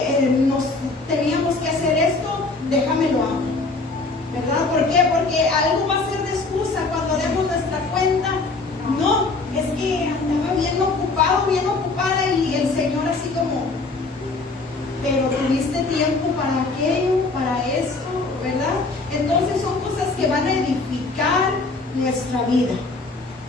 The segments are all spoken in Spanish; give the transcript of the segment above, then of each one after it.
nos teníamos que hacer esto, déjamelo hago, ¿verdad? ¿Por qué? Porque algo va a ser de excusa cuando demos nuestra cuenta. No, es que andaba bien ocupado, bien ocupada, y el Señor así como, pero tuviste tiempo para aquello, para esto, ¿verdad? Entonces son cosas que van a edificar nuestra vida,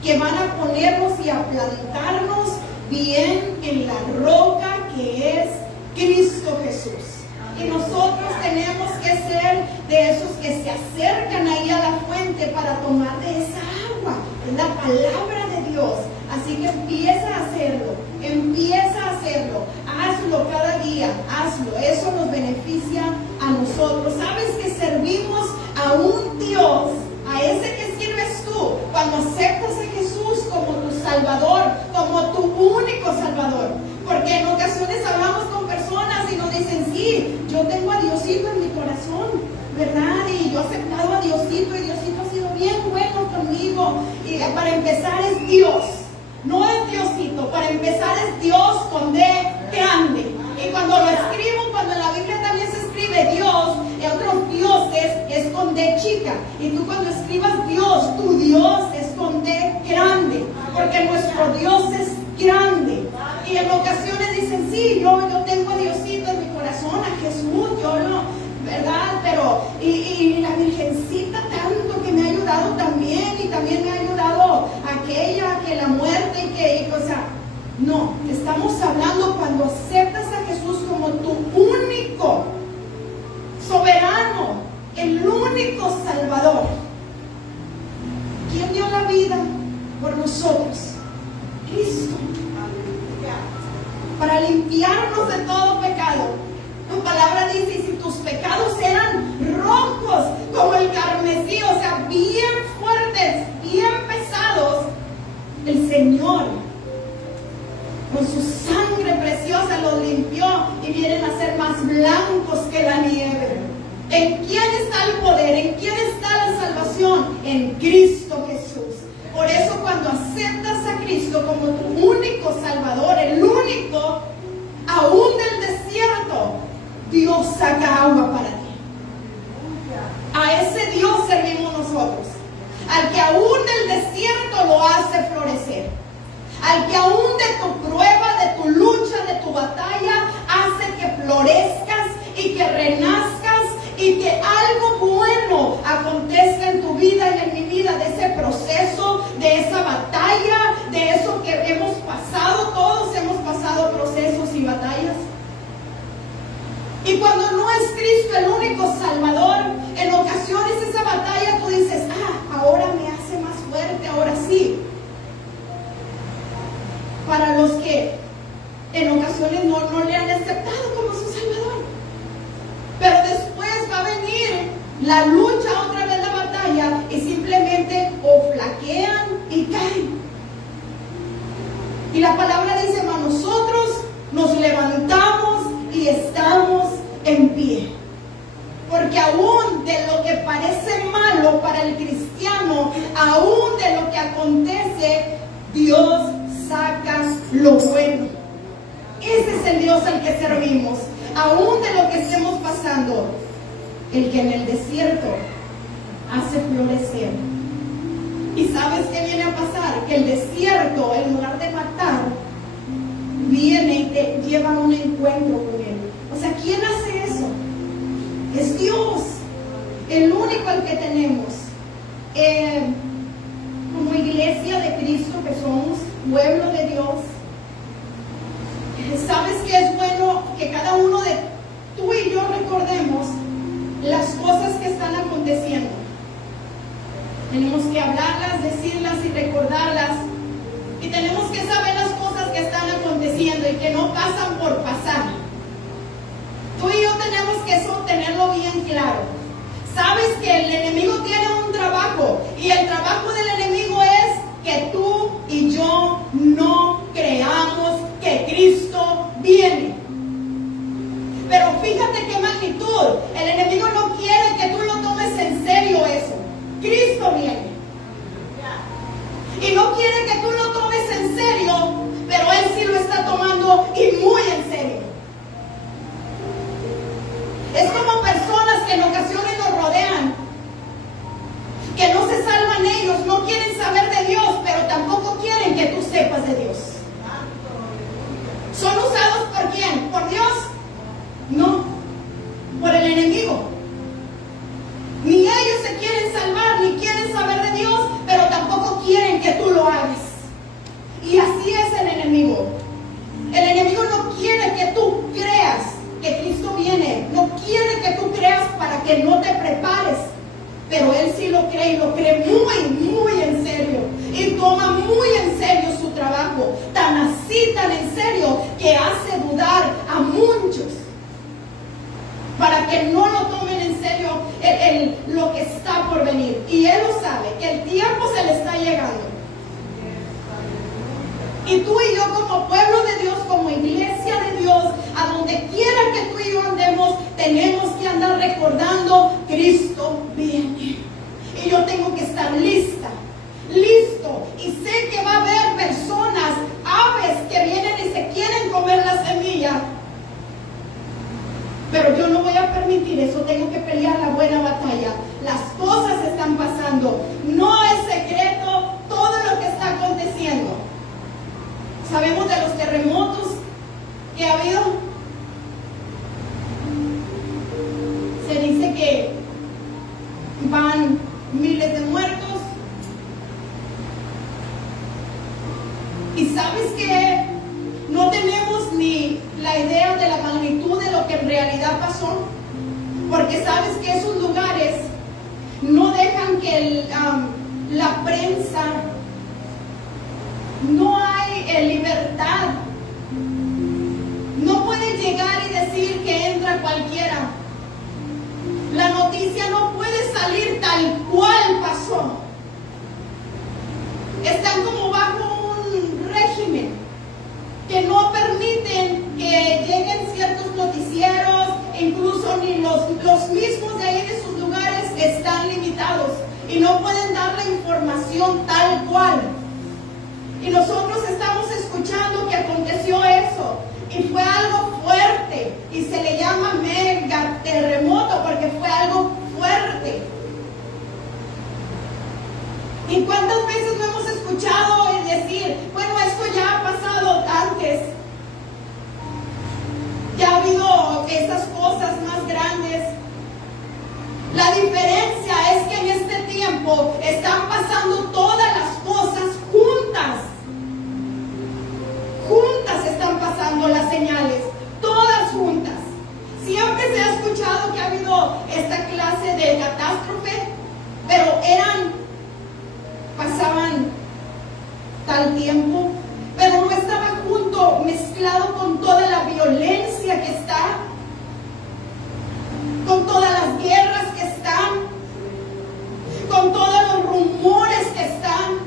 que van a ponernos y a plantarnos bien en la roca que es Cristo Jesús. Y nosotros tenemos que ser de esos que se acercan ahí a la fuente para tomar de esa agua, es la palabra de Dios. Así que empieza a hacerlo, hazlo cada día, hazlo. Eso nos beneficia a nosotros. Sabes que servimos a un Dios, a ese que sirves tú, cuando aceptas a Jesús como tu Salvador, como tu único Salvador. Porque en ocasiones hablamos con personas y nos dicen, sí, yo tengo a Diosito en mi corazón, ¿verdad? Y yo he aceptado a Diosito y Diosito ha sido bien bueno conmigo. Y para empezar es Dios, no es Diosito. Para empezar es Dios con D grande. Y cuando lo escribo, cuando en la Biblia también se escribe Dios, en otros dioses es con D chica. Y tú cuando escribas Dios, tu Dios es con D grande, porque nuestro Dios es grande. Y en ocasiones dicen, sí, yo tengo a Diosito en mi corazón, a Jesús, yo no, ¿verdad? Pero, y la Virgencita tanto que me ha ayudado también, y también me ha ayudado aquella, que la muerte, o sea, no, estamos hablando cuando aceptas a Jesús como tu único soberano, el único Salvador. ¿Quién dio la vida por nosotros? Cristo. Para limpiarnos de todo pecado. Tu palabra dice, y si tus pecados eran rojos como el carmesí, o sea, bien fuertes, bien pesados, el Señor con su sangre preciosa los limpió y vienen a ser más blancos que la nieve. ¿En quién está el poder? ¿En quién está la salvación? En Cristo Jesús. Por eso cuando aceptas a Cristo como tu único Salvador, el único, aún del desierto, Dios saca agua para ti. A ese Dios servimos nosotros, al que aún del desierto lo hace florecer, al que aún de tu prueba, de tu lucha, de tu batalla, hace que florezcas y que renazcas y que algo bueno acontezca en tu vida y en mi vida, de ese proceso, de esa batalla, de eso que hemos pasado. Todos hemos pasado procesos y batallas. Y cuando no es Cristo el único Salvador, en ocasiones esa batalla tú dices, ahora me hace más fuerte, ahora sí. Para los que en ocasiones no le han aceptado como su Salvador. Pero después va a venir la lucha, otra vez la batalla, y simplemente o flaquean y caen. Y la palabra dice, nosotros nos levantamos y estamos en pie. Porque aún de lo que parece malo para el cristiano, aún de lo que acontece, Dios saca lo bueno. Ese es el Dios al que servimos. Aún de lo que estemos pasando, el que en el desierto hace florecer. ¿Y sabes qué viene a pasar? Que el desierto, en lugar de matar, viene y te lleva a un encuentro con Él. O sea, ¿quién hace eso? Es Dios, el único al que tenemos. Como iglesia de Cristo que somos, pueblo de Dios, ¿sabes qué es bueno? Que cada uno de tú y yo recordemos las cosas que están aconteciendo. Tenemos que hablarlas, decirlas y recordarlas. Y tenemos que saber las cosas que están aconteciendo y que no pasan por pasar. Tú y yo tenemos que eso tenerlo bien claro. Sabes que el enemigo tiene un trabajo, y el trabajo del enemigo es que tú y yo no creamos que Cristo viene. Pero fíjate qué magnitud. El enemigo no quiere que tú lo tomes en serio eso. Cristo viene. Y no quiere que tú lo tomes en serio, pero Él sí lo está tomando y muy en serio. Es como personas que en ocasiones nos rodean, que no se salvan ellos, no quieren saber de Dios, pero tampoco quieren que tú sepas de Dios. ¿Son usados por quién? ¿Por Dios? No, por el enemigo. Ni ellos se quieren salvar, ni quieren saber de Dios, pero tampoco quieren que tú lo hagas. Y así es el enemigo. El enemigo no quiere que tú creas que Cristo viene, no quiere que tú creas para que no te prepares, pero él sí lo cree, y lo cree muy, muy en serio, y toma muy en serio su trabajo, tan así, tan en serio, que hace dudar a muchos, para que no lo tomen en serio lo que está por venir. Y él lo sabe, que el tiempo se le está llegando. Y tú y yo, como pueblo de Dios, como iglesia de Dios, a donde quiera que tú y yo andemos, tenemos que andar recordando: Cristo viene. Y yo tengo que estar lista, listo. Y sé que va a haber personas, aves, que vienen y se quieren comer la semilla. Pero yo no voy a permitir eso. Tengo que pelear la buena batalla. Las cosas están pasando. No es secreto todo lo que está aconteciendo. Sabemos de los terremotos que ha habido. Se dice que van miles de muertos. Y sabes que no tenemos ni la idea de la magnitud de lo que en realidad pasó. Porque sabes que esos lugares no dejan que la prensa, no hay libertad. No puedes llegar y decir que entra cualquiera. La noticia no puede salir tal cual pasó. Están como bajo un régimen que no permiten que lleguen ciertos noticieros, incluso ni los mismos de ahí de sus lugares están limitados y no pueden dar la información tal cual. Y nosotros estamos escuchando que aconteció eso, y fue algo fuerte, y se le llama mega terremoto porque fue algo fuerte. ¿Y cuántas veces lo hemos escuchado decir: bueno, esto ya ha pasado antes, ya ha habido esas cosas más grandes? La diferencia es que en este tiempo están pasando todas las cosas juntas. Juntas están pasando las señales, todas juntas. Siempre se ha escuchado que ha habido esta clase de catástrofe, pero pasaban tal tiempo, pero no estaba junto, mezclado con toda la violencia que está, con todas las guerras que están, con todos los rumores que están,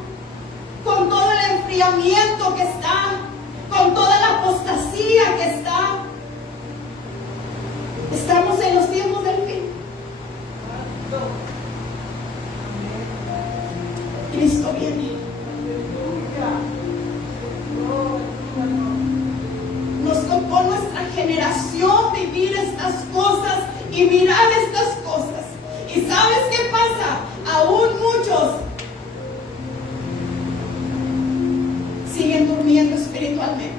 con todo el enfriamiento que está, con toda la apostasía que está. Estamos en los tiempos del fin. Cristo viene. Nos tocó nuestra generación vivir estas cosas y mirar estas cosas. ¿Y sabes qué pasa? Aún muchos siguen durmiendo espiritualmente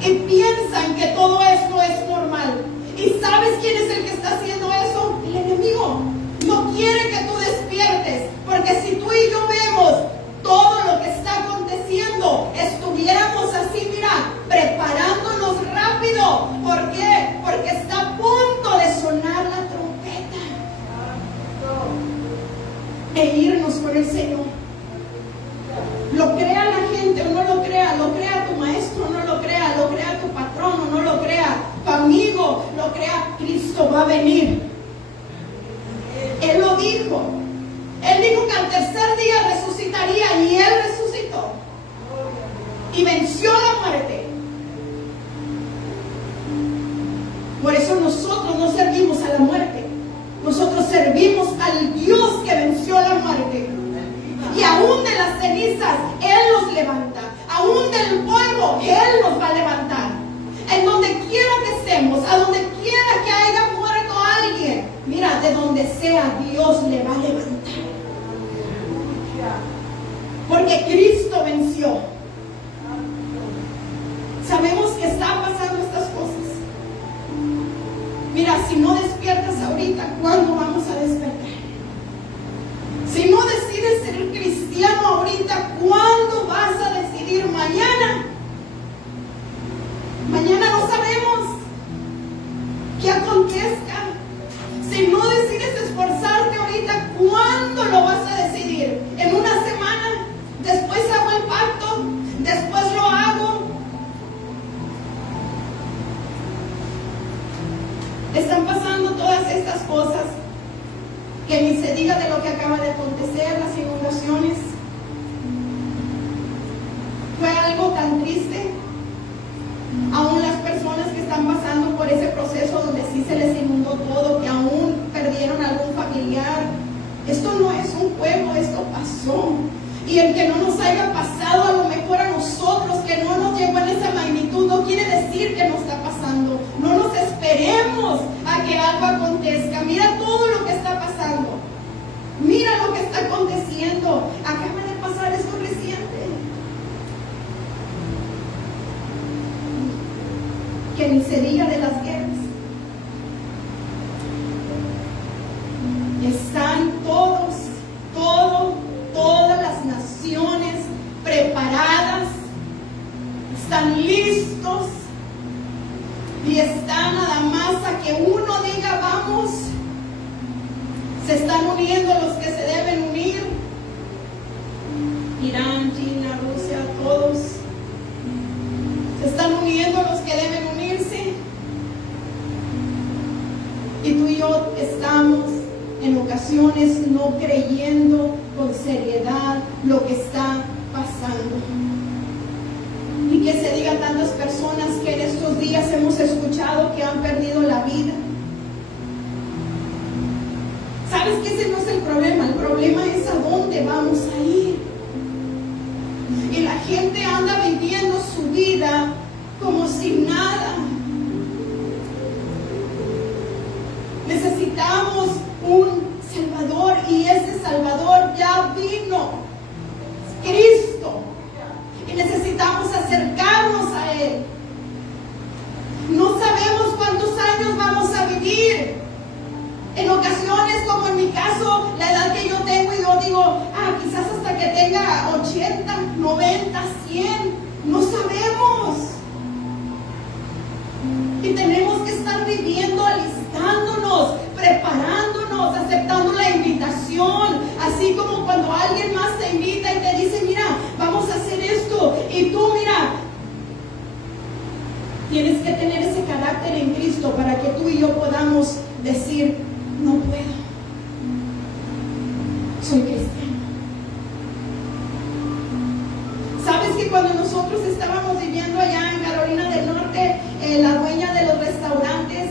y piensan que todo esto es normal. ¿Y sabes quién es el que está haciendo eso? El enemigo. No quiere que tú despiertes, porque si tú y yo vemos todo lo que está aconteciendo, estuviéramos así, mira, preparándonos rápido. ¿Por qué? Porque está a punto de sonar la trompeta e irnos con el Señor. Lo crea la gente o no lo crea tu maestro o no lo crea tu patrón o no lo crea tu amigo, lo crea, Cristo va a venir. Él lo dijo. Él dijo que al tercer día resucitaría, y Él resucitó y venció la muerte. Por eso nosotros no servimos a la muerte, nosotros servimos al Dios que venció la muerte. Y aún de las cenizas Él nos levanta, aún del polvo Él nos va a levantar. En donde quiera que estemos, a donde quiera que haya si no despiertas ahorita, ¿cuándo vamos a despertar? Si no decides ser cristiano ahorita, ¿cuándo vas a decidir mañana? Mañana no sabemos qué acontezca. Si no decides esforzarte ahorita, ¿cuándo lo vas a decidir? ¿En una semana? ¿Después hago el pacto? ¿Después lo hago? Están pasando todas estas cosas, que ni se diga de lo que acaba de acontecer, las inundaciones. Fue algo tan triste. Aún las personas que están pasando por ese proceso donde sí se les inundó todo, que aún perdieron algún familiar. Esto no es un juego, esto pasó. Y el que no nos haya pasado a lo mejor a nosotros, que no nos llegó en esa magnitud, no quiere decir que no está pasando. No nos esperemos a que algo acontezca. Mira todo lo que está pasando. Mira lo que está aconteciendo. Acaba de pasar esto reciente. Que ni se diga de las guerras. Están todas las naciones preparadas, están listos y están nada más a que uno diga vamos. Se están uniendo los que se deben unir. Irán, China, Rusia, todos. Se están uniendo los que deben unirse. Y tú y yo estamos en ocasiones no creyendo con seriedad lo que está pasando. Y que se digan tantas personas que en estos días hemos escuchado que han perdido la vida. ¿Sabes que ese no es el problema? El problema es a dónde vamos a ir. Y la gente anda viviendo su vida como si nada. Necesitamos un Salvador y ese Salvador ya vino, Cristo, y necesitamos acercarnos a Él. No sabemos cuántos años vamos a vivir. En ocasiones, como en mi caso, la edad que yo tengo, y yo digo, quizás hasta que tenga 80, 90, 100, no sabemos. Y tenemos que estar viviendo, alistándonos, preparándonos, aceptando la invitación, así como cuando alguien más te invita y te dice, mira, vamos a hacer esto, y tú, mira, tienes que tener ese carácter en Cristo para que tú y yo podamos decir, no puedo, soy cristiano. ¿Sabes que cuando nosotros estábamos viviendo allá en Carolina del Norte, la dueña de los restaurantes,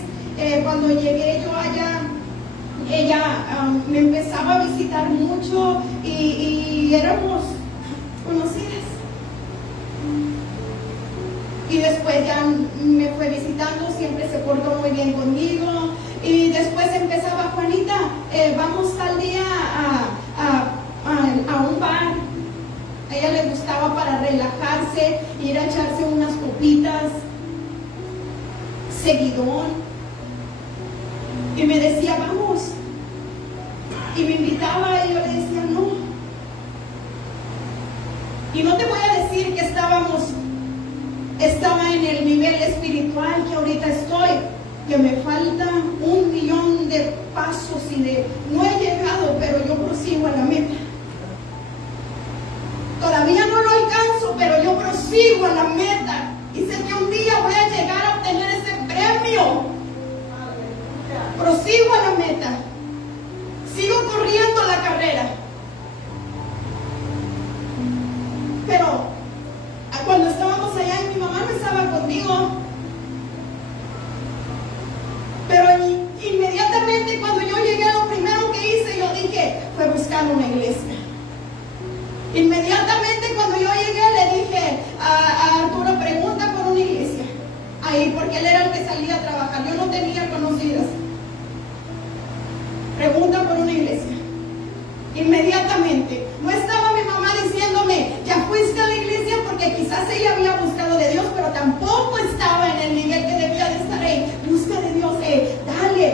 cuando llegué yo allá, ella me empezaba a visitar mucho y éramos conocidas. Y después ya me fue visitando, siempre se portó muy bien conmigo. Y después empezaba, Juanita, vamos tal día a un bar. A ella le gustaba para relajarse, ir a echarse unas copitas, seguidón. Y me decía, vamos. Y me invitaba y yo le decía, no. Y no te voy a decir que estaba en el nivel espiritual que ahorita estoy, que me falta 1,000,000 de pasos y no he llegado, pero yo prosigo a la meta. Todavía no lo alcanzo, pero yo prosigo a la meta. Y sé que un día voy a llegar a obtener ese premio. Prosigo a la meta. Sigo corriendo la carrera. Pero cuando estábamos allá y mi mamá no estaba conmigo, pero inmediatamente cuando yo llegué, lo primero que hice, yo dije, fue buscar una iglesia. Inmediatamente cuando yo llegué, le dije a Arturo, pregunta por una iglesia. Ahí, porque él era el que salía a trabajar. Yo no tenía conocidas. Pregunta por una iglesia. Inmediatamente. No estaba mi mamá diciéndome, ya fuiste a la iglesia, porque quizás ella había buscado de Dios, pero tampoco estaba en el nivel que debía de estar ahí. Busca de Dios, dale,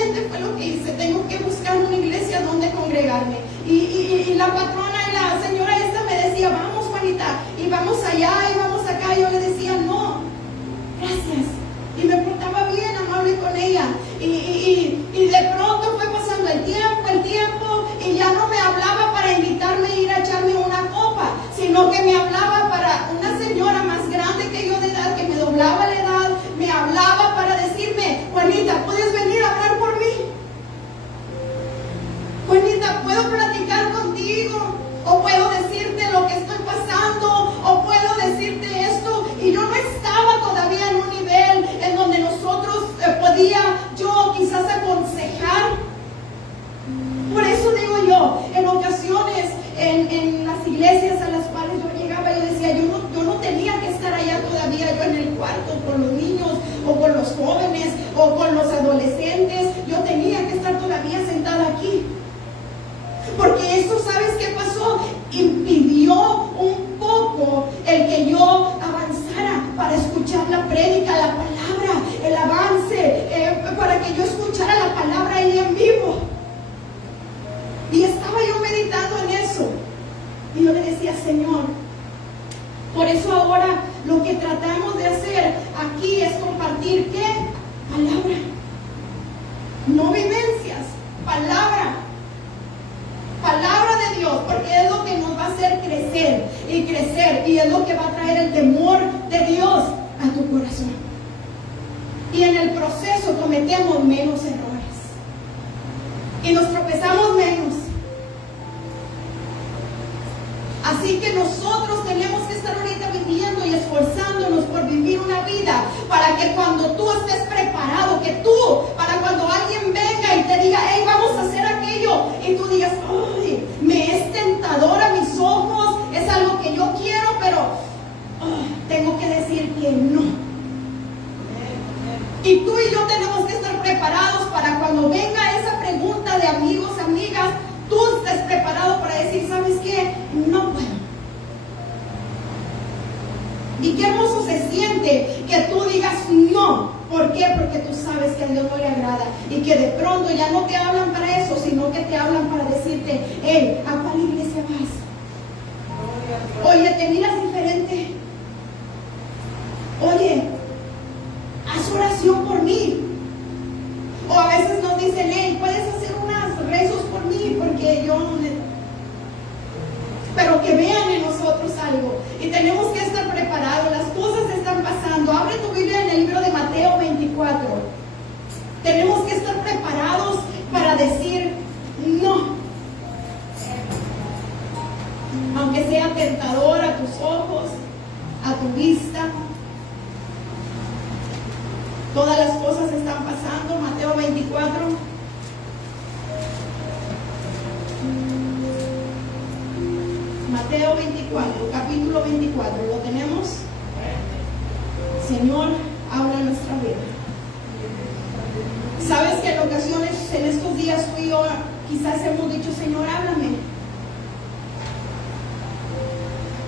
inmediatamente fue lo que hice. Tengo que buscar una iglesia donde congregarme. Y la patrona y la señora esta me decía, vamos Juanita, y vamos allá, y vamos acá. Yo le decía, no, gracias. Y me portaba bien, amable con ella. Y de pronto fue pasando el tiempo, y ya no me hablaba para invitarme a ir a echarme una copa, sino que me hablaba para una señora más grande que yo de edad, que me doblaba la edad, me hablaba para decirme, Juanita, ¿puedes venir a hablar por mí? Juanita, ¿puedo platicar contigo? ¿O puedo decirte lo que estoy pasando? ¿O puedo decirte esto? Y yo no estaba todavía en un nivel en donde nosotros podía yo quizás aconsejar. Por eso digo yo, en ocasiones en las iglesias a las cuales yo llegaba, yo decía, yo no tenía que estar allá todavía, yo en el cuarto con los niños o con los jóvenes o con los adolescentes, yo tenía que estar todavía sentada aquí. Porque eso, ¿sabes qué pasó? Impidió un poco el que yo avanzara para escuchar la prédica, la palabra, el avance, para que yo escuchara la palabra ahí en vivo. Y estaba yo meditando en eso. Y yo le decía, Señor, por eso ahora lo que tratamos de hacer aquí es compartir, ¿qué? Palabra. No vivencias, palabra. Palabra de Dios, porque es lo que nos va a hacer crecer y crecer, y es lo que va a traer el temor de Dios a tu corazón. Y en el proceso cometemos menos errores y nos tropezamos menos. Así que nosotros tenemos que estar ahorita viviendo y esforzándonos por vivir una vida para que cuando tú estés preparado, para cuando alguien venga y te diga, hey, vamos a hacer aquello, y tú digas, ay, me es tentador a mis ojos, es algo que yo quiero, pero tengo que decir que no. Y tú y yo tenemos que estar preparados para cuando venga esa pregunta de amigos, amigas, tú estés preparado para decir, ¿sabes qué? No puedo. Y qué hermoso se siente que tú digas no. ¿Por qué? Porque tú sabes que a Dios no le agrada. Y que de pronto ya no te hablan para eso, sino que te hablan para decirte, hey, ¿a cuál iglesia vas? Oye, ¿te miras diferente? Oye, haz oración por mí. O a veces nos dicen, hey, ¿puedes hacer unos rezos por mí? Porque yo no le... Pero que vean en nosotros algo. Y tenemos que estar preparados. Las cosas están pasando. Abre tu Biblia en el libro de Mateo 24. Tenemos que estar preparados para decir no. Aunque sea tentador a tus ojos, a tu vista. Todas las cosas están pasando. Mateo 24. Mateo 24, capítulo 24. ¿Lo tenemos? Señor, habla nuestra vida. Sabes que en ocasiones, en estos días tú y yo quizás hemos dicho, Señor, háblame.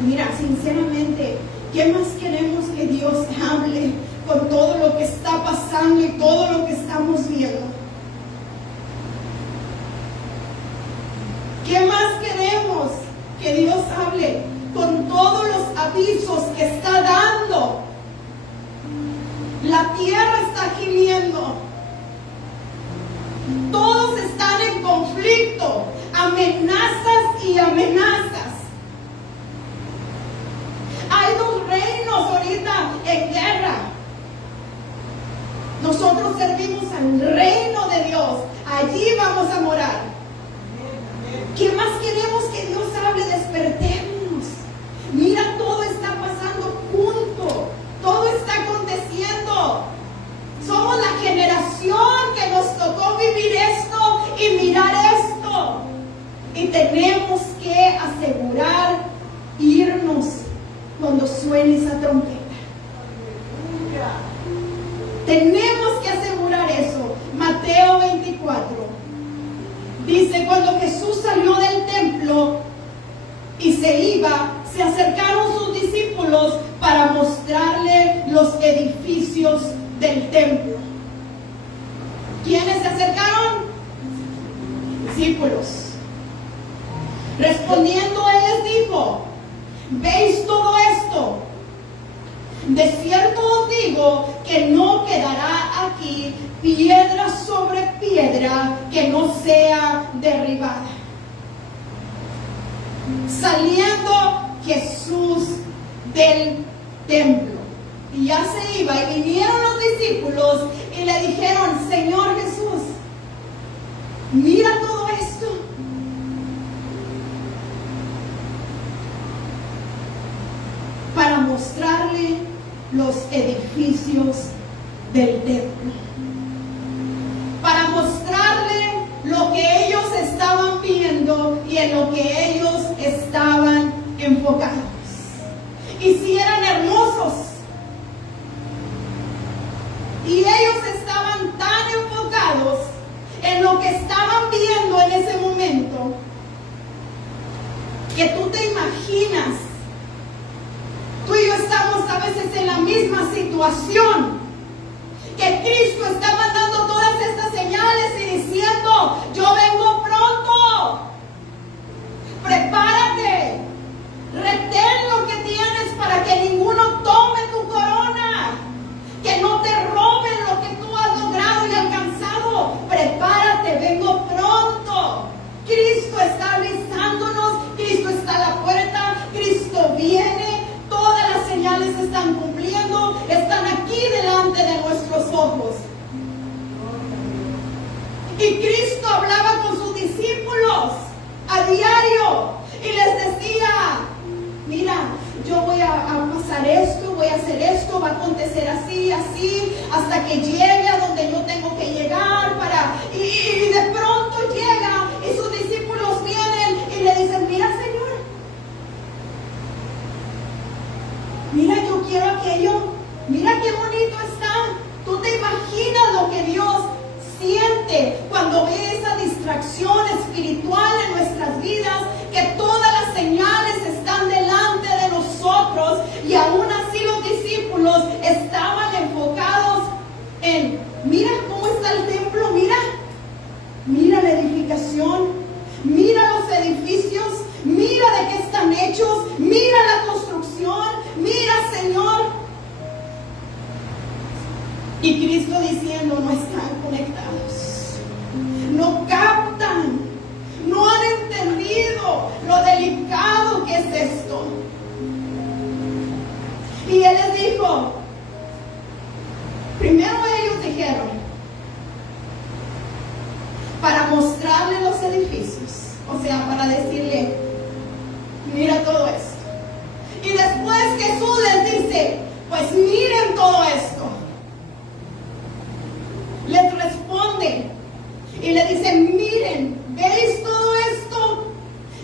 Mira, sinceramente, ¿qué más queremos que Dios hable con todo lo que está pasando y todo lo que estamos viendo? ¿Qué más queremos que Dios hable con todos los avisos que está dando? La tierra está gimiendo. Todos están en conflicto, amenazas y amenazas. Hay dos reinos ahorita en guerra. Nosotros servimos al reino de Dios. Allí vamos a morar. ¿Qué más queremos que Dios hable? Despertemos. Mira, todo está pasando junto. Todo está aconteciendo. Somos la generación que nos tocó vivir esto y mirar esto. Y tenemos que asegurar irnos cuando suene esa trompeta. Tenemos que asegurar eso. Mateo 24. Dice, cuando Jesús salió del templo y se iba, se acercaron sus discípulos para mostrarle los edificios del templo. ¿Quiénes se acercaron? discípulos. Respondiendo, él les dijo: ¿veis todo esto? De cierto os digo que no quedará aquí piedra sobre piedra que no sea derribada. Saliendo Jesús del templo, y ya se iba, y vinieron los discípulos y le dijeron: Señor Jesús, mira todo esto. Para mostrarle los edificios del templo, para mostrarle lo que ellos estaban viendo y en lo que ellos estaban enfocados. Y si eran hermosos, y ellos estaban tan enfocados en lo que estaban viendo en ese momento, que tú te imaginas, tú y yo estamos a veces en la misma situación, que Cristo está mandando todas estas señales y diciendo: yo vengo pronto, prepárate, retén lo que tienes para que ninguno tome tu corona, que no te roben lo que tú has logrado y alcanzado. Prepárate, vengo pronto. Cristo está avisándonos, Cristo está a la puerta, Cristo viene. Todas las señales se están cumpliendo, están aquí delante de nuestros ojos. Y Cristo hablaba con sus discípulos a diario y les decía: mira, yo voy a pasar esto, voy a hacer esto, va a acontecer así, así, hasta que llegue a donde yo tengo que llegar y de pronto llega y sus discípulos vienen y le dicen: mira, Señor, mira, yo quiero aquello, mira qué bonito está. Tú te imaginas lo que Dios siente cuando ve esa distracción espiritual en nuestras vidas, que todas las señales están delante de nosotros y aún así los discípulos estaban enfocados en: mira cómo está el templo, mira la edificación, mira los edificios, mira de qué están hechos, mira la construcción, mira, Señor. Y Cristo diciendo: no están conectados, no captan, no han entendido lo delicado que es esto. Y Él les dijo, primero ellos dijeron, para mostrarle los edificios, o sea, para decirle: mira todo esto. Y después Jesús les dice: pues miren todo esto. Les responde y le dice: miren, ¿veis todo esto?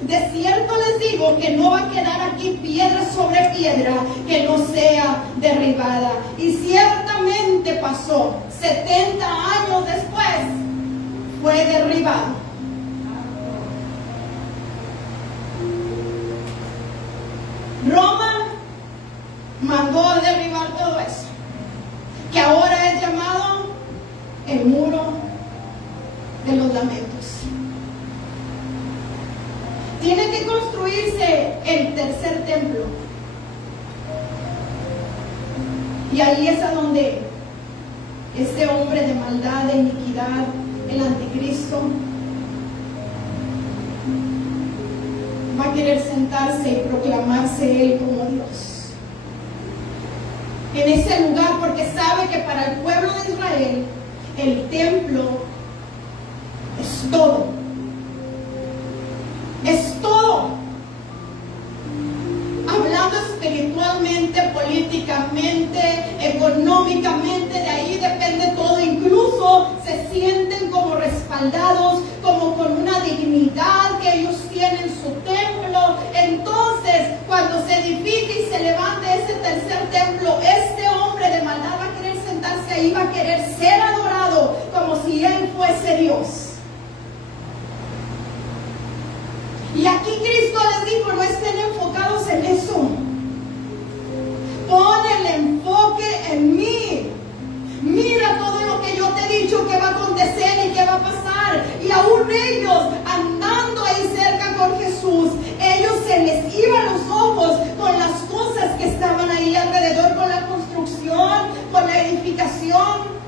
De cierto les digo que no va a quedar aquí piedra sobre piedra que no sea derribada. Y ciertamente pasó, 70 años después fue derribado. Roma mandó a derribar todo eso, que ahora es llamado el muro de los lamentos. Tiene que construirse el tercer templo, y ahí es a donde este hombre de maldad, de iniquidad, el anticristo, va a querer sentarse y proclamarse él como Dios en ese lugar, porque sabe que para el pueblo de Israel el templo es todo. Es todo. Hablando espiritualmente, políticamente, económicamente, de ahí depende todo. Incluso se sienten como respaldados, como con una dignidad que ellos tienen en su templo. Entonces, cuando se edifique y se levante ese tercer templo, este hombre de maldad va a querer sentarse ahí, va a querer ser adorado como si él fuese Dios. Y aquí Cristo les dijo: no estén enfocados en eso. Pon el enfoque en mí. Mira todo lo que yo te he dicho que va a acontecer y que va a pasar. Y aún ellos han oración.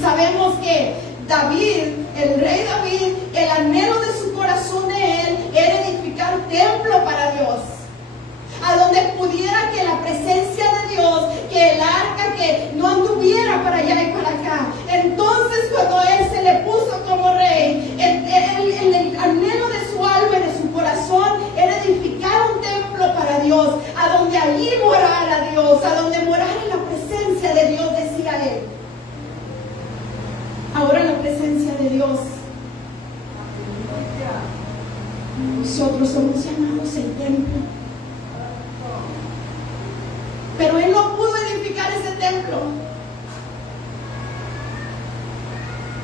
Sabemos que David, el rey David, el anhelo de su corazón de él era edificar templo para Dios, a donde pudiera que la presencia de Dios, que el arca, que no anduviera para allá y para acá. Entonces, cuando él se le puso como rey, el anhelo de su alma y de su corazón era edificar un templo para Dios, a donde allí morara Dios, a donde morara la presencia de Dios, decía él. Ahora la presencia de Dios, nosotros somos llamados el templo. Pero él no pudo edificar ese templo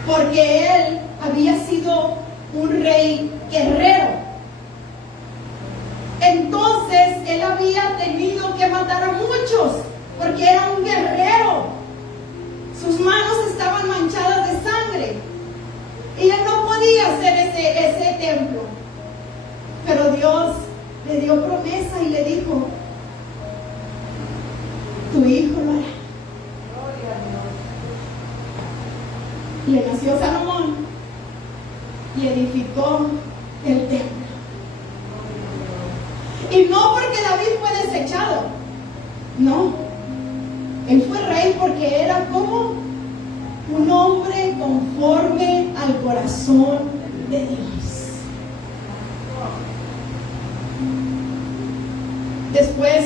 porque él había sido un rey guerrero. Entonces él había tenido que matar a muchos porque era un guerrero. Sus manos estaban manchadas de sangre y él no podía hacer ese templo. Pero Dios le dio promesa y le dijo: tu hijo lo hará. Y le nació Salomón y edificó el templo. Y no porque David fue desechado, no, él fue rey porque era como un hombre conforme al corazón de Dios. Después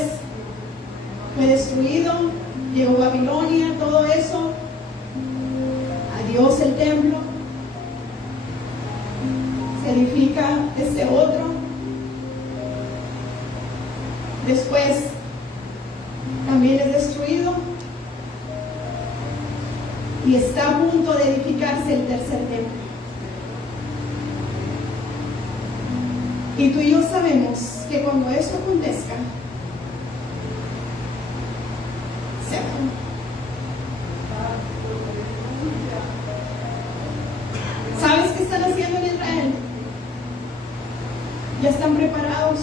fue destruido, llegó Babilonia, todo eso. Adiós el templo. Se edifica este otro. Después también es destruido. Y está a punto de edificarse el tercer templo. Y tú y yo sabemos que cuando esto acontezca, se acabó. ¿Sabes qué están haciendo en Israel? Ya están preparados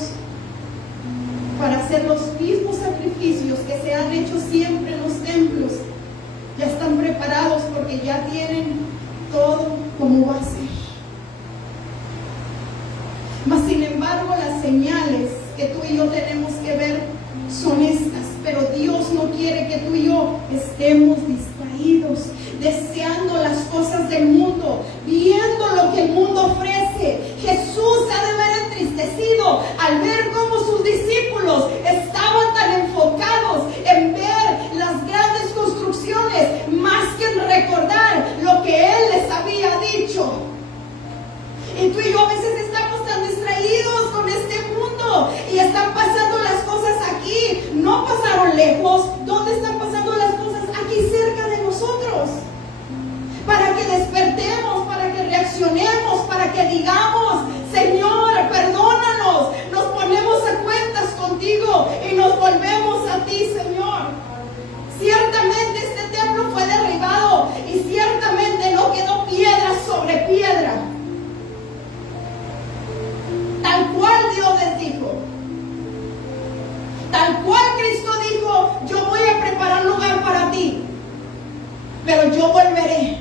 para hacer los mismos sacrificios que se han hecho siempre en los templos. Ya están preparados porque ya tienen todo como va a ser. Mas sin embargo, las señales que tú y yo tenemos que ver son estas. Pero Dios no quiere que tú y yo estemos distraídos, deseando las cosas del mundo, viendo lo que el mundo ofrece. Jesús ha de haber entristecido al ver cómo sus discípulos estaban tan enfocados en ver las grandes construcciones, más que en recordar lo que Él les había dicho. Y tú y yo a veces estamos tan distraídos con este mundo y están pasando las cosas aquí, no pasaron lejos. ¿Dónde están pasando las cosas? Aquí cerca de nosotros. Para que despertemos, para que reaccionemos, para que digamos: Señor, perdónanos, nos ponemos a cuentas contigo y nos volvemos a ti, Señor. Ciertamente este templo fue derribado y ciertamente no quedó piedra sobre piedra. Tal cual Dios les dijo, tal cual Cristo dijo: yo voy a preparar lugar para ti, pero yo volveré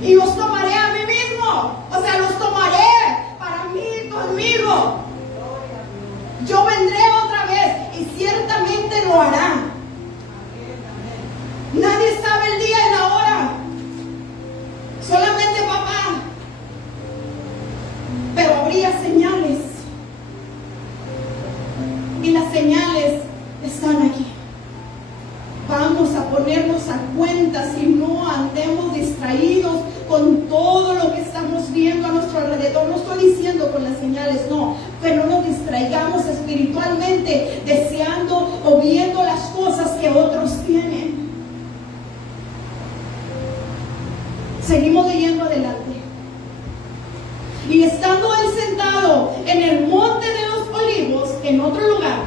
y los tomaré a mí mismo. O sea, los tomaré para mí, conmigo. Yo vendré otra vez y ciertamente lo hará. Nadie sabe el día y la hora, solamente papá. Pero habría señales, y las señales están aquí. Vamos a ponernos a cuenta si no andemos distraídos con todo lo que estamos viendo a nuestro alrededor. No estoy diciendo con las señales, no, pero no nos distraigamos espiritualmente deseando o viendo las cosas que otros tienen. Seguimos leyendo adelante. Y estando él sentado en el monte de los olivos, en otro lugar,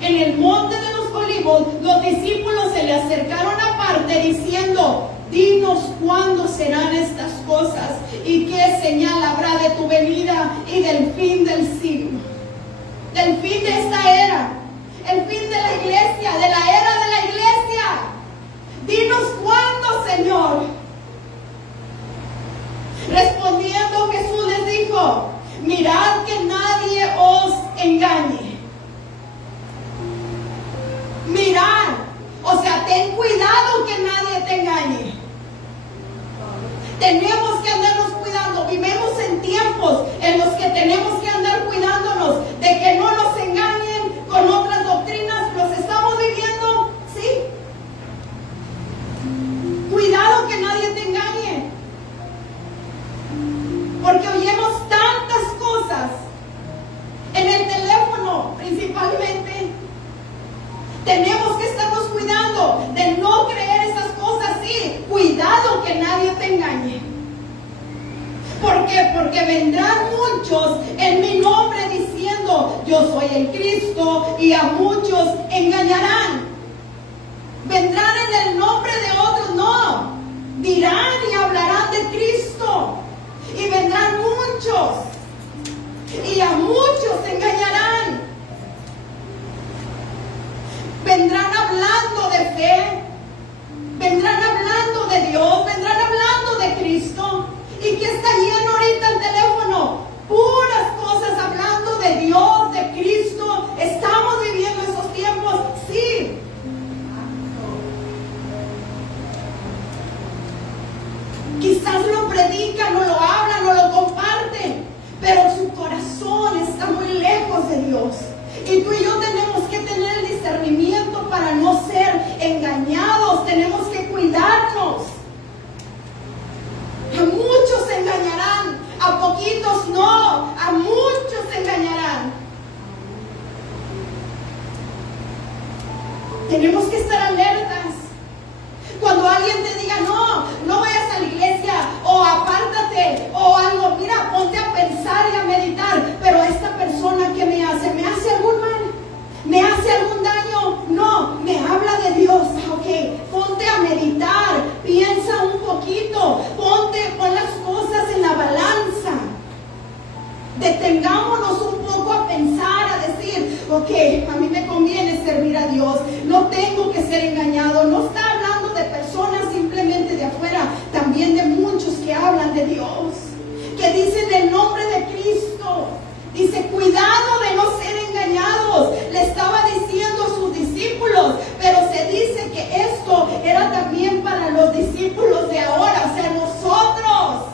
en el monte de los olivos, los discípulos se le acercaron aparte diciendo: dinos cuándo serán estas cosas y qué señal habrá de tu venida y del fin del siglo. Del fin de esta era, el fin de la iglesia, de la era de la iglesia. Tenemos que andarnos cuidando. Vivimos en tiempos en los que tenemos que andar cuidándonos de que no nos engañen con otras doctrinas. ¿Los estamos viviendo? Sí. Cuidado que nadie te engañe. Porque oyemos tantas cosas en el teléfono principalmente. Tenemos que estarnos cuidando de no creer esas cosas. Sí, cuidado que nadie te engañe. ¿Por qué? Porque vendrán muchos en mi nombre diciendo, yo soy el Cristo, y a muchos engañarán. Vendrán en el nombre de otros, no. Dirán y hablarán de Cristo. Y vendrán muchos. Y a muchos engañarán. Vendrán hablando de fe, vendrán hablando de Dios, vendrán hablando de Cristo. ¿Y que está lleno ahorita el teléfono? Puras cosas hablando de Dios, de Cristo. ¿Estamos viviendo esos tiempos? Sí. Quizás lo predican, o lo hablan, o lo comparten, pero su corazón está muy lejos de Dios. Y tú y yo tenemos que tener el discernimiento para no ser engañados. Tenemos que cuidarnos. A muchos se engañarán, a poquitos no, a muchos se engañarán. Tenemos que estar alertas. Cuando alguien te diga, no vayas a la iglesia, o apártate, o algo, mira, ponte a pensar y a meditar. Pero esta persona, ¿qué me hace? ¿Me hace algún mal? ¿Me hace algún daño? No, me habla de Dios. Ok, ponte a meditar, piensa un poquito, pon las cosas en la balanza. Detengámonos un poco a pensar, a decir, ok, a mí me conviene servir a Dios, no tengo que ser engañado. No está hablando de personas simplemente de afuera, también de muchos que hablan de Dios, que dicen el nombre de Cristo. Dice, cuidado de no ser engañados. Le estaba diciendo a sus discípulos, pero se dice que esto era también para los discípulos de ahora, o sea, nosotros.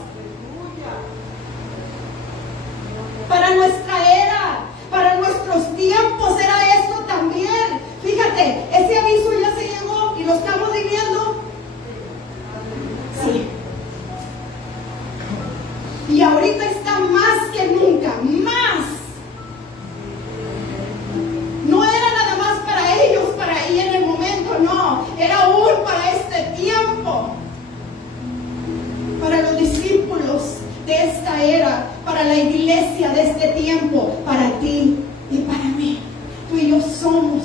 Para nuestra era, para nuestros tiempos era esto también. Fíjate, ese aviso ya se llegó y lo estamos viviendo. Sí. Y ahorita está más que nunca, más. No era nada más para ellos, para ahí en el momento, no. Era aún para este tiempo. Para los discípulos de esta era, para la iglesia de este tiempo, para ti y para mí. Tú y yo somos.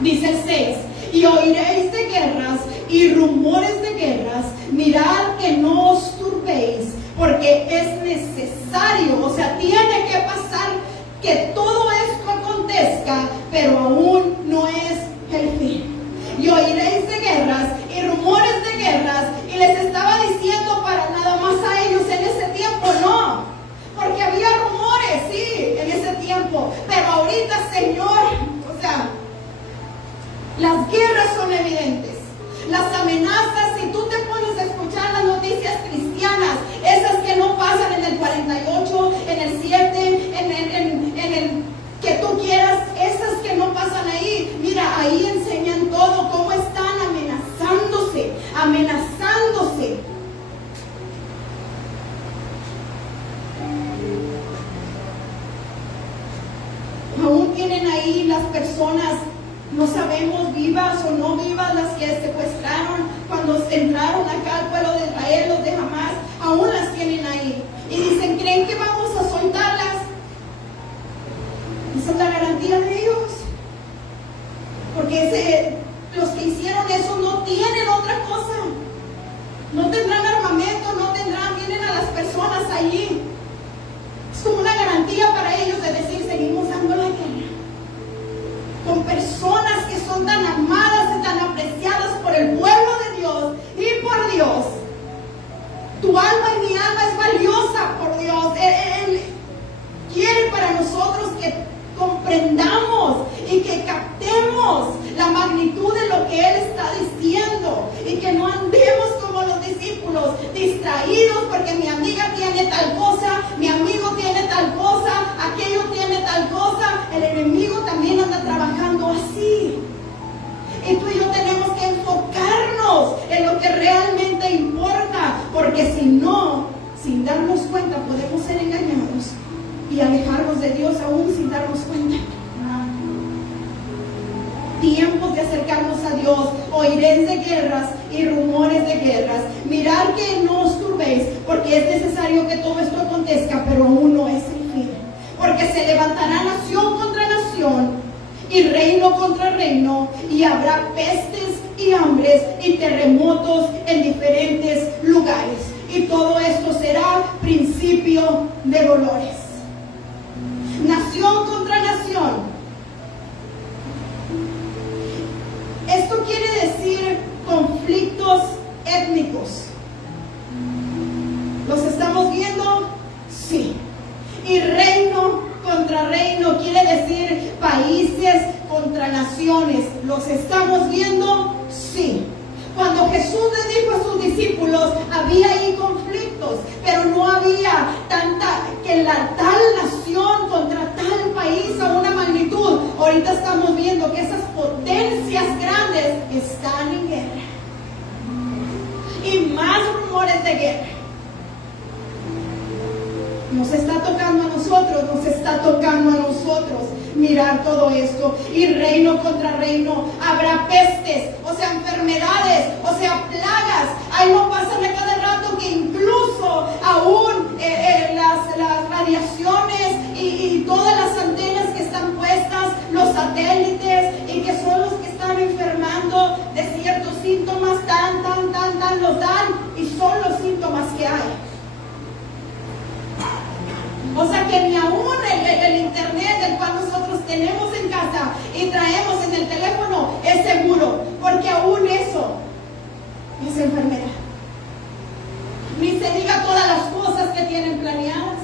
Dice el 6, y oiréis de guerras y rumores de guerras, mirad que no os turbéis, porque es necesario, o sea, tiene que pasar que todo esto acontezca, pero aún no es el fin. Y oiréis de guerras y rumores de guerras, y les estaba diciendo para nada más a ellos en ese tiempo, no, porque había rumores, sí, en ese tiempo, pero ahorita, Señor, o sea, las guerras son evidentes. Las amenazas, si tú te pones a escuchar las noticias cristianas, esas que no pasan en el 48, en el 7, en el que tú quieras, esas que no pasan ahí, mira, ahí enseñan todo, cómo están amenazándose. Aún tienen ahí las personas, no sabemos vivas o no vivas, las que secuestraron cuando entraron acá al pueblo de Israel, los de Hamás, aún las tienen ahí. Y dicen, ¿creen que vamos a soltarlas? Esa es la garantía de ellos. Porque los que hicieron eso no tienen otra cosa. No tendrán armamento, vienen a las personas allí. Es como una garantía para ellos de decir, seguimos dando la guerra. Con personas que son tan amadas y tan apreciadas por el pueblo de Dios y por Dios. Tu alma y mi alma es valiosa por Dios. Él quiere para nosotros que comprendamos y que captemos la magnitud de lo que Él está diciendo y que no andemos como los cuenta, podemos ser engañados y alejarnos de Dios aún sin darnos cuenta. Tiempos de acercarnos a Dios. Oiréis de guerras y rumores de guerras. Mirad que no os turbéis, porque es necesario que todo esto acontezca, pero aún no es el fin. Porque se levantará nación contra nación y reino contra reino, y habrá pestes y hambres y terremotos en diferentes lugares. Y todo esto será principio de dolores. Nación contra nación. Esto quiere decir conflictos étnicos. ¿Los estamos viendo? Sí. Y reino contra reino quiere decir países contra naciones. ¿Los estamos viendo? Sí. Cuando Jesús le dijo a sus discípulos, había ahí conflictos, pero no había que tal nación contra tal país a una magnitud. Ahorita estamos viendo que esas potencias grandes están en guerra. Y más rumores de guerra. Nos está tocando a nosotros mirar todo esto. Y reino contra reino, habrá pestes, o sea, enfermedades, o sea, plagas. Ahí no pasan a cada rato que incluso aún las radiaciones y todas las antenas que están puestas, los satélites, y que son los que están enfermando de ciertos síntomas, los dan, y son los síntomas que hay. O sea que ni aún el internet, el cual nosotros tenemos en casa y traemos en el teléfono, es seguro, porque aún eso es enfermedad. Ni se diga todas las cosas que tienen planeadas.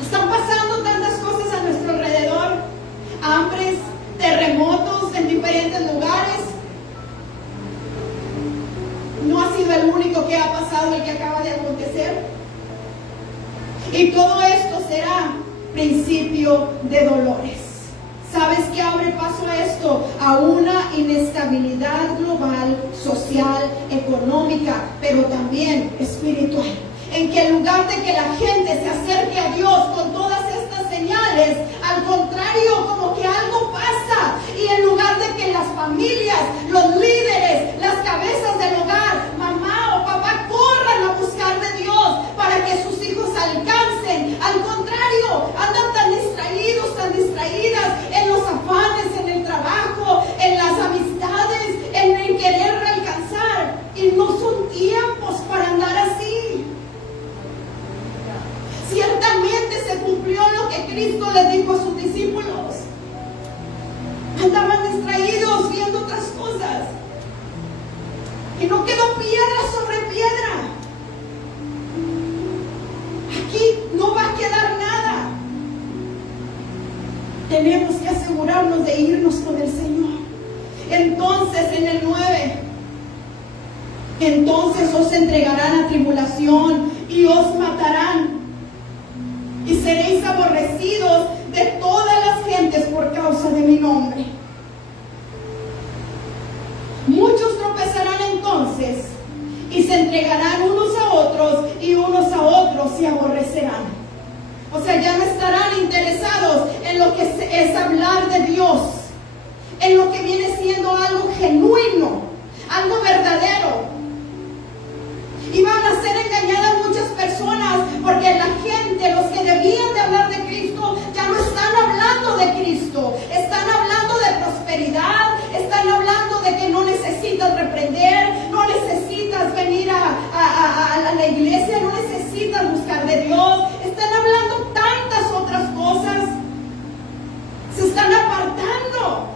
Están pasando tantas cosas a nuestro alrededor, hambres, terremotos en diferentes lugares. No ha sido el único que ha pasado, el que acaba de acontecer. Y todo esto será principio de dolores. ¿Sabes qué abre paso a esto? A una inestabilidad global, social, económica, pero también espiritual. En que en lugar de que la gente se acerque a Dios con todas estas señales, al contrario, como que algo pasa. Y en lugar de que las familias, los líderes, las cabezas del hogar, mamá o papá, corran a buscar de Dios para que sus hijos alcancen, al contrario, andan tan distraídos, tan distraídas en los afanes, en el trabajo, en las amistades, en el querer alcanzar. Y no son tiempos para andar así. Ciertamente se cumplió lo que Cristo les dijo a sus discípulos. Andaban distraídos viendo otras cosas. Y no quedó piedra sobre piedra. Aquí no va a quedar nada. Tenemos que asegurarnos de irnos con el Señor. Entonces, en el 9, entonces os entregarán a tribulación y os matarán. Y seréis aborrecidos de todas las gentes por causa de mi nombre. Muchos tropezarán entonces y se entregarán unos a otros, y unos a otros se aborrecerán. O sea, ya no estarán interesados en lo que es hablar de Dios, en lo que viene siendo algo genuino, algo verdadero. Y van a ser engañadas muchas personas, porque la gente, los que debían de hablar de Cristo, ya no están hablando de Cristo. Están hablando de prosperidad, están hablando de que no necesitas reprender, no necesitas venir a la iglesia, no necesitas buscar de Dios. Están hablando tantas otras cosas. Se están apartando.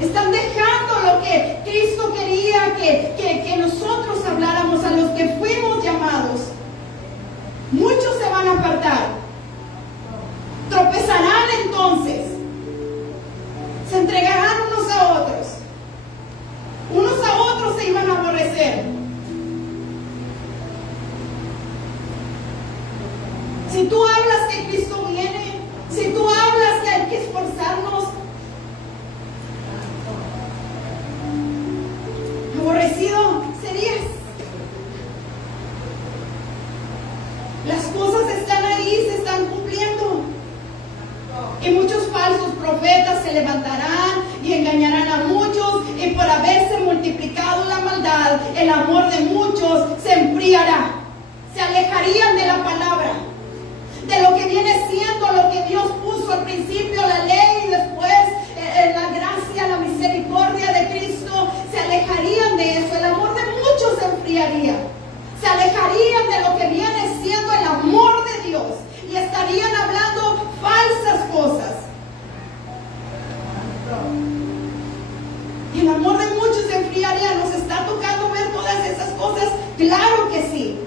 Están dejando lo que Cristo quería que nosotros habláramos, a los que fuimos llamados. Muchos se van a apartar. Tropezarán entonces. Se entregarán unos a otros. Unos a otros se iban a aborrecer. Si tú hablas que Cristo viene, si tú hablas que hay que esforzarnos, aborrecido serías. alejarían de la palabra, de lo que viene siendo lo que Dios puso al principio, la ley, y después la gracia, la misericordia de Cristo. Se alejarían de eso. El amor de muchos se enfriaría. Se alejarían de lo que viene siendo el amor de Dios y estarían hablando falsas cosas. El amor de muchos se enfriaría. ¿Nos está tocando ver todas esas cosas? Claro que sí.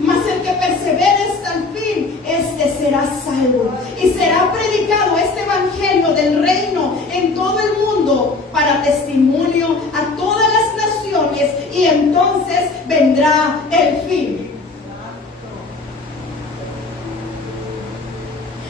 Mas el que persevere hasta el fin, este será salvo. Y será predicado este evangelio del reino en todo el mundo para testimonio a todas las naciones, y entonces vendrá el fin.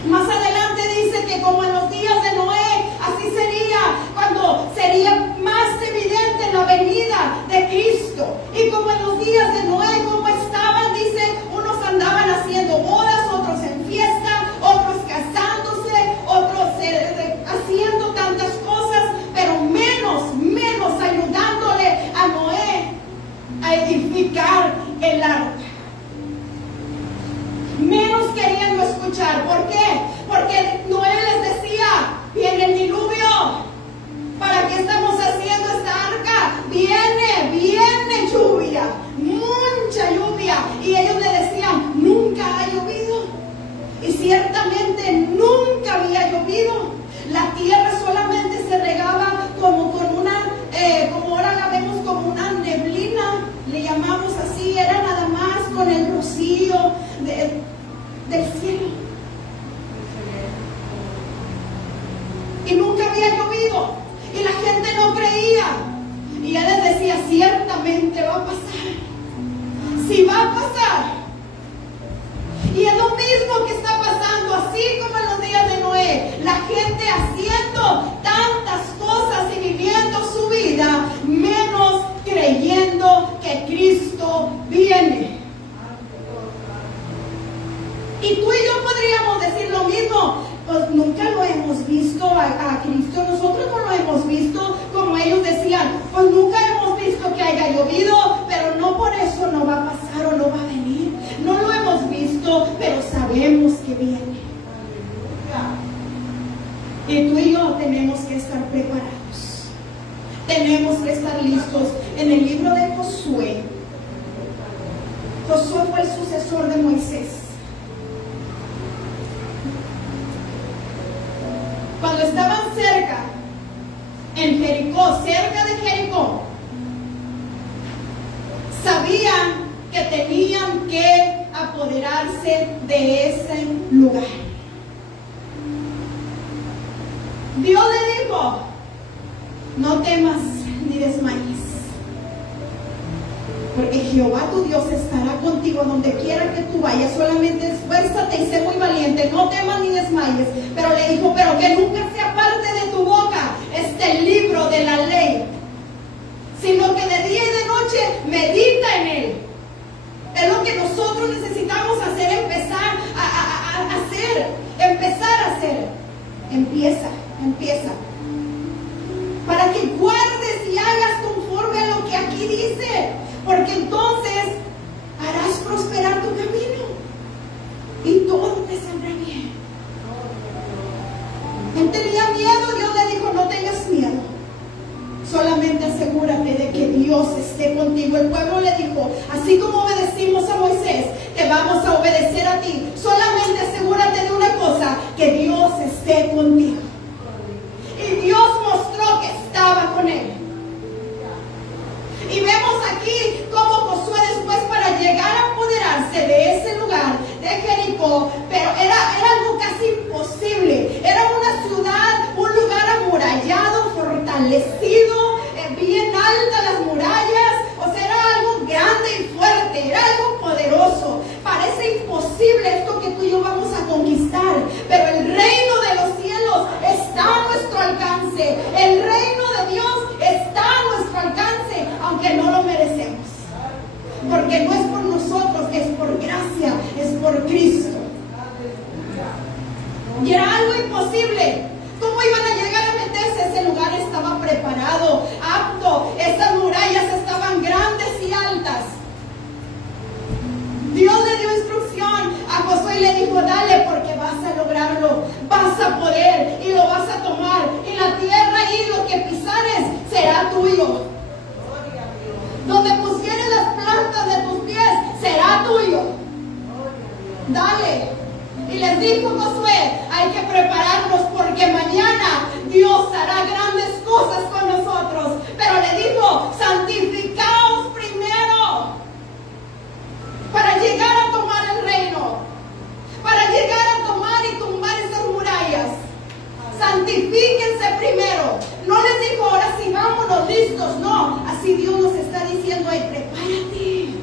Más adelante dice que como en los días de Noé, así sería cuando sería más evidente la venida de Cristo. Y como en los días de Noé, como estaban, dice, unos andaban haciendo bodas, otros en fiesta, otros casándose, otros haciendo tantas cosas, pero menos ayudándole a Noé a edificar el arca. Menos queriendo escuchar. ¿Por qué? Porque Noé les decía, viene el diluvio. ¿Para qué estamos haciendo esta arca? Viene lluvia, mucha lluvia. Y ellos le decían, nunca ha llovido. Y ciertamente nunca había llovido. La tierra solamente se regaba como con una, como ahora la vemos, como una neblina, le llamamos así. Era nada más con el rocío del cielo. Y nunca había llovido. Y la gente no creía. Y él les decía, ciertamente va a pasar. Sí va a pasar. Y es lo mismo que está pasando, así como en los días de Noé. La gente haciendo tantas cosas y viviendo su vida, menos creyendo que Cristo viene. Y tú y yo podríamos decir lo mismo. Pues nunca lo hemos visto a Cristo. Nosotros no lo hemos visto, como ellos decían. Pues nunca hemos visto que haya llovido, pero no por eso no va a pasar o no va a venir. No lo hemos visto, pero sabemos que viene. Y tú y yo tenemos que estar preparados. Tenemos que estar listos. En el libro de Josué, Josué fue el sucesor de Moisés. Cuando estaban cerca, en Jericó, cerca de Jericó, sabían que tenían que apoderarse de ese lugar. Dios le dijo, no temas ni desmayes, porque Jehová tu Dios estará contigo donde quiera que tú vayas. Solamente esfuérzate y sé muy valiente, no temas ni desmayes. Pero le dijo, pero que nunca se aparte de tu boca este libro de la ley, sino que de día y de noche medita en él. Es lo que nosotros necesitamos hacer, empezar a hacer. Empieza. Para que guardes y hagas conforme a lo que aquí dice. Porque entonces harás prosperar tu camino y todo te saldrá bien. Él tenía miedo. Dios le dijo, no tengas miedo, solamente asegúrate de que Dios esté contigo. El pueblo le dijo, así como obedecimos a Moisés, te vamos a obedecer a ti. Solamente asegúrate de una cosa, que Dios esté contigo. Y Dios mostró que estaba con él. Y vemos aquí cómo Josué después, para llegar a apoderarse de ese lugar de Jericó, pero era algo casi imposible. Era una ciudad, un lugar amurallado, fortalecido, bien alta las murallas. O sea, era algo grande y fuerte, era algo poderoso. Parece imposible esto que tú y yo vamos a conquistar, pero el reino de los cielos está a nuestro alcance. El reino de Dios está a nuestro alcance, aunque no lo merecemos. Porque no es por nosotros, es por gracia, es por Cristo. Y era algo imposible. ¿Cómo iban a llegar a meterse? Ese lugar estaba preparado, apto. Esas murallas estaban grandes y altas. Dios le les dijo Josué, hay que prepararnos porque mañana Dios hará grandes cosas con nosotros. Pero le dijo, santificaos primero para llegar a tomar el reino, para llegar a tomar y tumbar esas murallas. Santifíquense primero. No les dijo, ahora sí, vámonos, listos. No, así Dios nos está diciendo, ay, prepárate.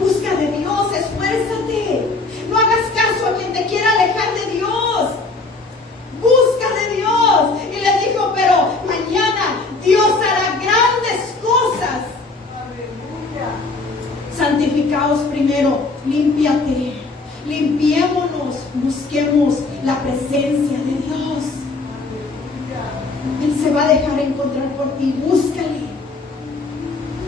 Busca de Dios, esfuérzate. No hagas caso a quien te quiera alejar de Dios. Busca de Dios. Y les dijo, pero mañana Dios hará grandes cosas. Santificaos primero, límpiate, limpiémonos, busquemos la presencia de Dios. Él se va a dejar encontrar por ti, búscale.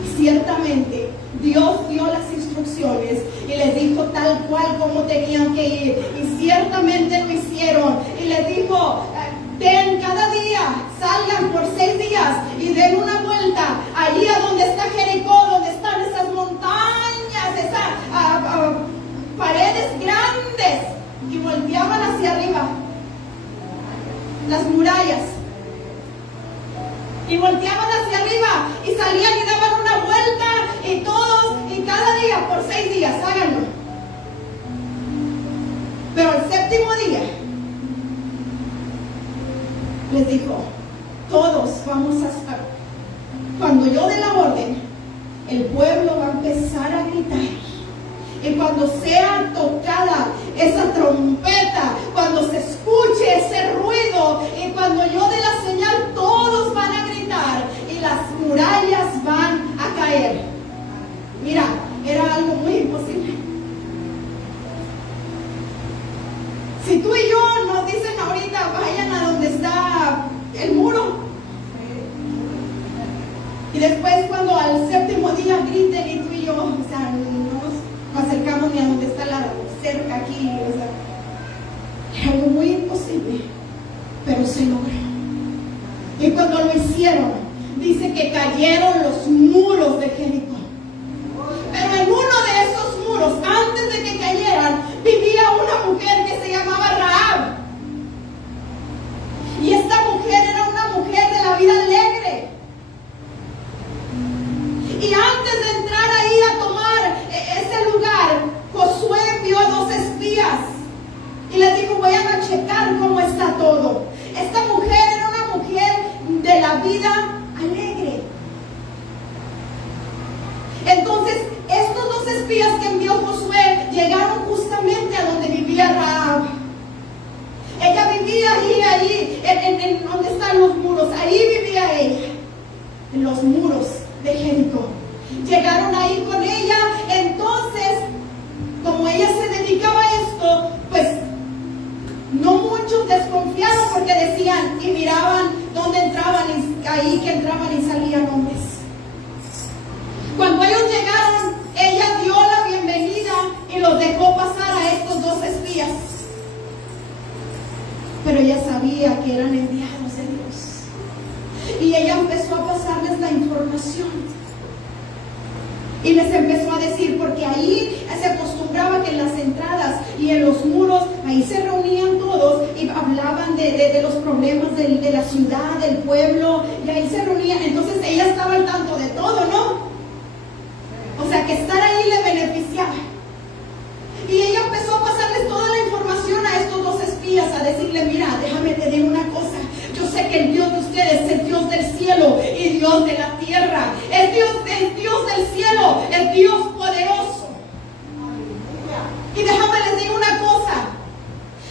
Y ciertamente Dios dio las instrucciones y les dijo tal cual como tenían que ir, y ciertamente lo hicieron. Y les dijo, den cada día, salgan por 6 días y den una vuelta allí a donde está Jericó, donde están esas montañas, esas paredes grandes, y volteaban hacia arriba las murallas, y volteaban hacia arriba y salían y daban una vuelta, y todos, y cada día por 6 días, háganlo. Pero el 7º día les dijo, todos vamos a estar, cuando yo dé la orden, el pueblo va a empezar a gritar. Y cuando sea tocada esa trompeta, cuando se escuche ese ruido, y cuando yo dé la señal, todos van a gritar y las murallas van a caer. Mira, era algo muy imposible. Si tú y yo nos dicen ahorita, vayan a donde está el muro, y después cuando al 7º día griten, y tú y yo, o sea, no nos acercamos ni a donde está la cerca aquí, o sea, era algo muy imposible, pero se logró. Y cuando lo hicieron, dice que cayeron los muros de Jericó. Pero en uno de esos muros, antes de que cayeran, vivía una mujer que se llamaba Rahab. Y esta mujer era una mujer de la vida alegre. Y antes de entrar ahí a tomar ese lugar, Josué envió a 2 espías y les dijo, vayan a checar cómo está todo. Esta mujer era una mujer de la vida alegre. Entonces, estos 2 espías que envió Josué llegaron justamente a donde vivía Rahab. Ella vivía allí, en donde están los muros. Ahí vivía ella, en los muros de Jericó. Llegaron ahí con ella. Entonces, como ella se dedicaba a esto, pues no muchos desconfiaron, porque decían y miraban dónde entraban, y ahí que entraban y salían hombres. Cuando ellos llegaron, ella dio la bienvenida y los dejó pasar a estos 2 espías. Pero ella sabía que eran enviados de Dios. Y ella empezó a pasarles la información. Y les empezó a decir, porque ahí se acostumbraba que en las entradas y en los muros, ahí se reunían todos y hablaban de los problemas de la ciudad, del pueblo, y ahí se reunían. Entonces ella estaba al tanto de todo, ¿no? O sea que estar ahí le beneficiaba. Y ella empezó a pasarles toda la información a estos 2 espías, a decirle, mira, déjame te digo una cosa. Yo sé que el Dios de ustedes es el Dios del cielo y Dios de la tierra. El Dios del cielo, el Dios poderoso. Y déjame les digo una cosa.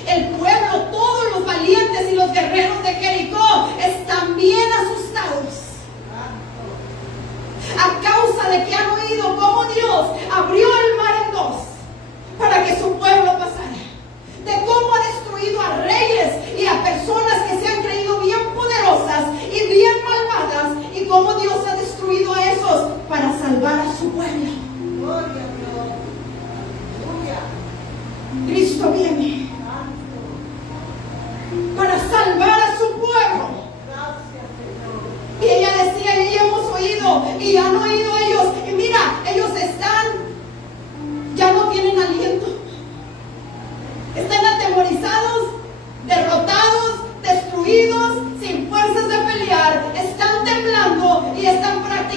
El pueblo, todos los valientes y los guerreros de Jericó están bien asustados. A causa de que han oído cómo Dios abrió el mar en 2 para que su pueblo pasara. De cómo ha destruido a reyes y a personas que se han creído bien poderosas y bien malvadas, y cómo Dios ha destruido a esos para salvar a su pueblo. Gloria a Dios. Gloria. Cristo viene para salvar a su pueblo. Gracias, Señor. Y ella decía, y hemos oído, y han oído ellos, y mira, ellos ya no tienen aliento.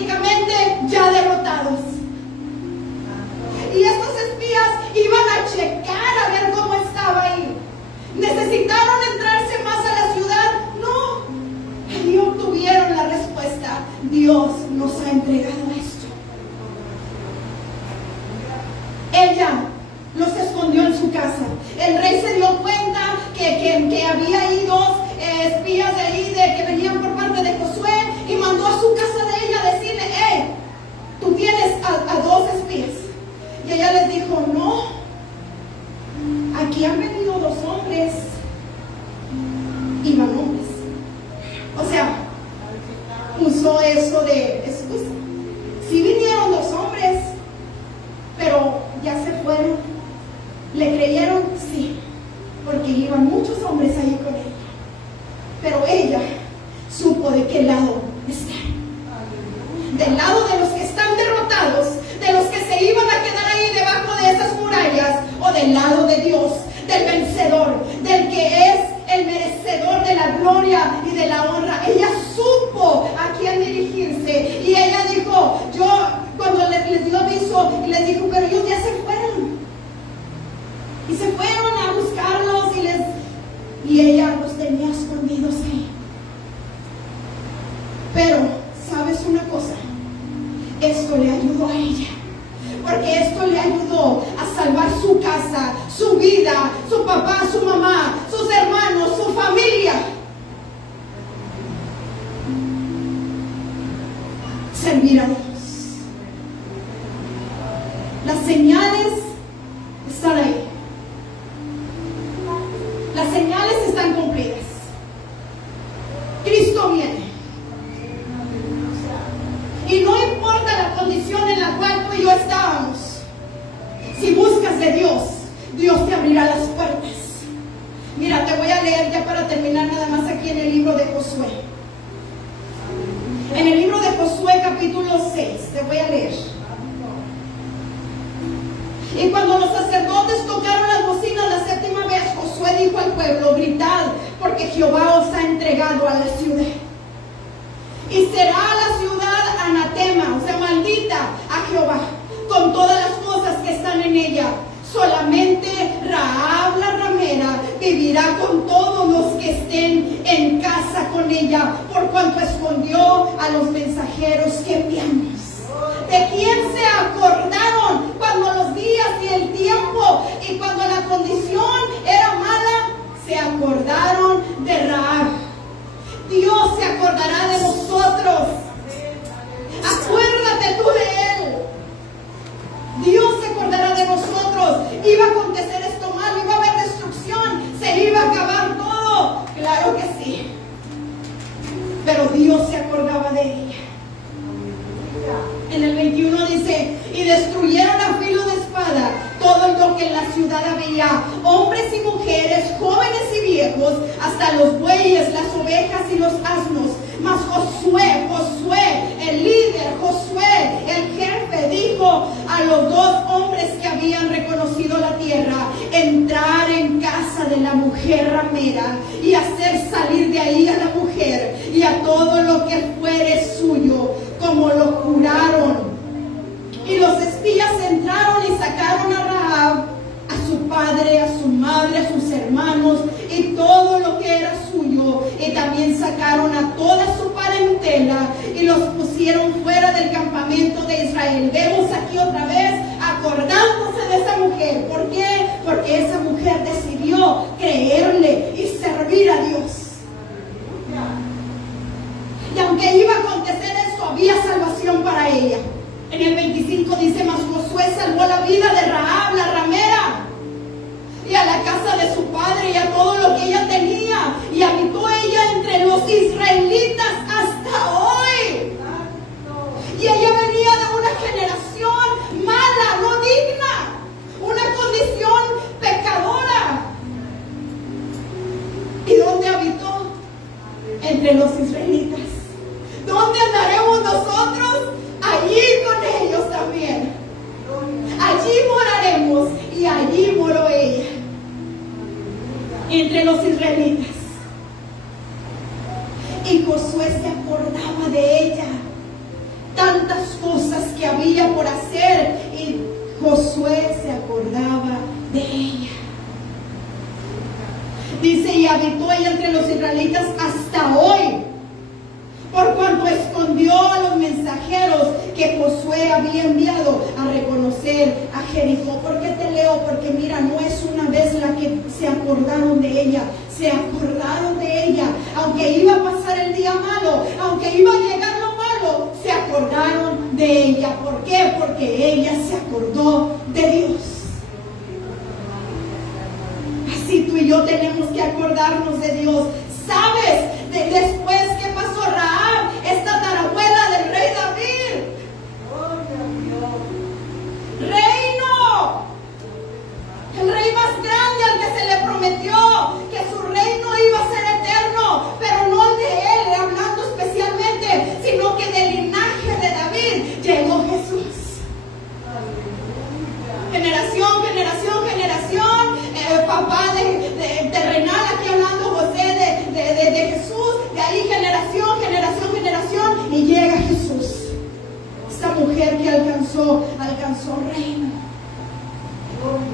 prácticamente ya derrotados. Y estos espías iban a checar a ver cómo estaba ahí. ¿Necesitaron entrarse más a la ciudad? No. Ahí obtuvieron la respuesta. Dios nos ha entregado esto. Ella los escondió en su casa. El rey se dio cuenta que había ahí dos espías de ahí que venían por parte de Josué y mandó a su casa de ella a decirle: tú tienes a dos espías. Y ella les dijo: no, aquí han venido dos hombres y van hombres. O sea, usó eso de excusa. Sí vinieron dos hombres, pero ya se fueron. ¿Le creyeron? Sí, porque iban muchos hombres ahí con ella. Pero ella supo de qué lado está. Del lado de los que están derrotados, de los que se iban a quedar ahí debajo de esas murallas, o del lado de Dios, del vencedor, del que es el merecedor de la gloria y de la honra. Ella supo a quién dirigirse, y ella dijo, cuando les dio aviso, les dijo: pero ellos ya se fueron, y se fueron a buscarlos, y ella los tenía escondidos ahí. Pero, ¿sabes una cosa? Esto le ayudó a ella, porque esto le ayudó a salvar su casa, su vida, su papá, su mamá, sus hermanos, su familia. Servir a Dios. Las señales están ahí. Las señales están cumplidas. Cristo viene. Y no importa la condición en la cual tú y yo estábamos, si buscas de Dios, Dios te abrirá las puertas. Mira, te voy a leer ya para terminar nada más aquí en el libro de Josué. En el libro de Josué capítulo 6, te voy a leer. Y cuando los sacerdotes tocaron las bocinas la séptima vez, Josué dijo al pueblo: gritad, porque Jehová os ha entregado a la ciudad. Y será la ciudad anatema, o sea, maldita a Jehová, con todas las cosas que están en ella. Solamente Rahab la ramera vivirá con todos los que estén en casa con ella, por cuanto escondió a los mensajeros que enviamos. ¿De quién se acordaron cuando los días y el tiempo y cuando la condición era mala? Se acordaron de Rahab. Dios se acordará de nosotros. Acuérdate tú de Él. Dios se acordará de nosotros. Iba a acontecer esto mal, iba a haber destrucción, se iba a acabar todo. Claro que sí. Pero Dios se acordaba de ella. En el 21 dice: y destruyeron a filo de espada todo lo que en la ciudad había, hombres y mujeres, jóvenes y viejos, hasta los bueyes, las ovejas y los asnos. Mas Josué, el líder, Josué, el jefe, dijo a los dos hombres que habían reconocido la tierra: entrar en casa de la mujer ramera y hacer salir de ahí a la mujer y a todo lo que fuere suyo, como lo juraron. Y los espías entraron y sacaron a Rahab, a su padre, a su madre, a sus hermanos y todo lo que era suyo. Y también sacaron a toda su parentela y los pusieron fuera del campamento de Israel. Vemos aquí otra vez acordándose de esa mujer. ¿Por qué? Porque esa mujer decidió creerle y servir a Dios. Y aunque iba a acontecer eso, había salvación para ella. En el 25 dice: mas Josué salvó la vida de Rahab la ramera y a la casa de su padre y a todo lo que ella tenía, y habitó ella entre los israelitas hasta hoy. Y ella venía de una generación mala, no digna, una condición pecadora. ¿Y dónde habitó? Entre los israelitas. ¿Dónde andaremos nosotros? Allí con ellos también. Allí moraremos, y allí moró ella, entre los israelitas. Y Josué se acordaba de ella. Tan había por hacer. Y Josué se acordaba de ella. Dice, y habitó ella entre los israelitas hasta hoy, por cuanto escondió a los mensajeros que Josué había enviado a reconocer a Jericó. ¿Por qué te leo? Porque mira, no es una vez la que se acordaron de ella, se acordaron de ella. Aunque iba a pasar el día malo, aunque iba a llegar lo malo, se acordaron de ella. ¿Por qué? Porque ella se acordó de Dios. Así tú y yo tenemos que acordarnos de Dios. ¿Sabes? Después, ¿qué pasó? Rahab, esta tarabuela del rey David. Reino. El rey más grande al que se le prometió que su reino iba a ser eterno, pero no de él, hablando especialmente, sino que del linaje de David llegó Jesús. Generación, generación, generación. Papá de terrenal, aquí hablando José de Jesús, de ahí generación, generación, generación, y llega Jesús, esta mujer que alcanzó reino,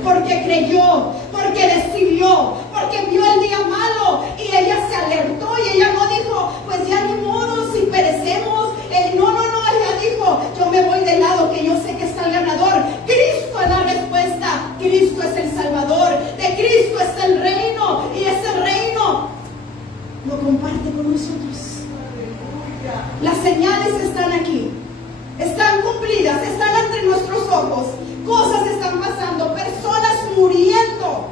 porque creyó, porque decidió, porque vio el día malo, y ella se alertó, y ella no dijo, pues ya ni modo, si perecemos. No, ella dijo, yo me voy del lado que yo sé que está el ganador. Cristo es la respuesta, Cristo es el Salvador, de Cristo es el reino, y ese reino lo comparte con nosotros. Las señales están aquí, están cumplidas, están ante nuestros ojos. Cosas están pasando, personas muriendo,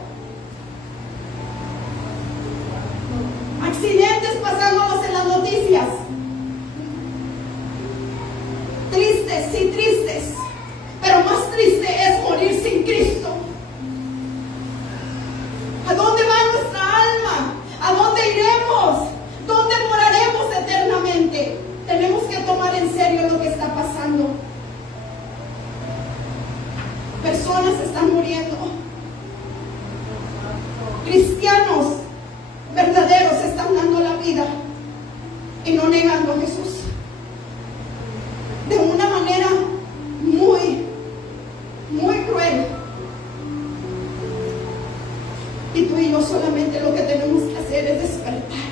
accidentes pasándonos en las noticias. Tristes, sí, tristes, pero más triste es morir sin Cristo. ¿A dónde va nuestra alma? ¿A dónde iremos? ¿Dónde moraremos eternamente? Tenemos que tomar en serio lo que está pasando. Personas están muriendo. Cristianos verdaderos están dando la vida y no negando a Jesús. De una manera muy, muy cruel. Y tú y yo solamente lo que tenemos que hacer es despertar